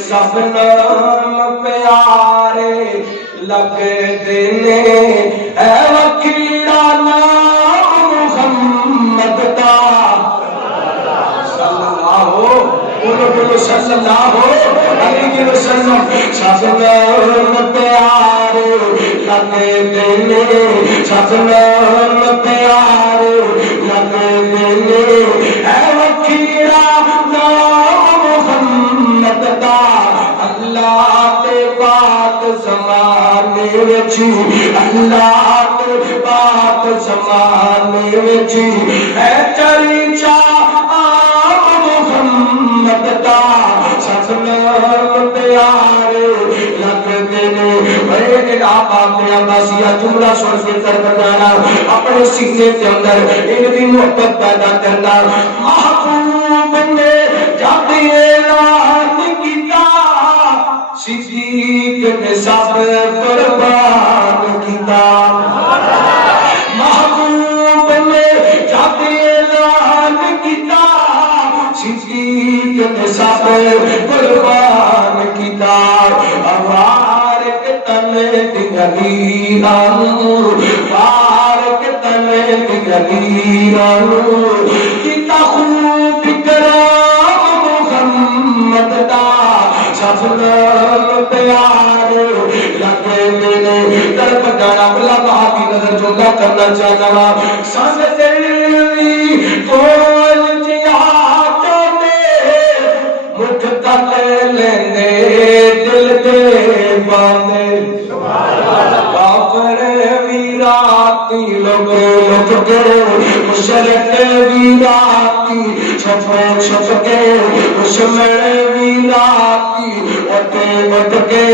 سب نام پیارے لگتے نے اے وکیلا نام محمد دا صلی اللہ صلی اللہ علیہ وسلم سب نام پیارے لگتے نے سب نام پیارے لگتے نے اے وکیلا نام محمد دا اللہ تے بات زمانے وچ اللہ تے بات زمانے وچ اے چریچا محمد دا سب نام پیارے لگتے نے اے جناب اپنے عباسیہ جملہ سن کے سر بجانا اپنے سینے کے اندر ان کی محبت پیدا کرنا محبوب نے جب اعلان کیا صدیق نے سب قربان کیا محبوب نے جب اعلان کیا صدیق نے سب قربان کیا وار کے تنے دگلیرانو وار کے تنے دگلیرانو کتا خوب کرام محمد دا سب نام پیارے لگے میرے درب جانا بلا بہا کی نظر جوگا کرنا چاہنا سانگ تیری کول جیا چوتے مٹھ تک لیندے دل دے باندے کافر ویراتی لوگ لوگ کے مشرق ویراتی چھپ چھپ کے مشمر ویراتی اٹھ اٹھ کے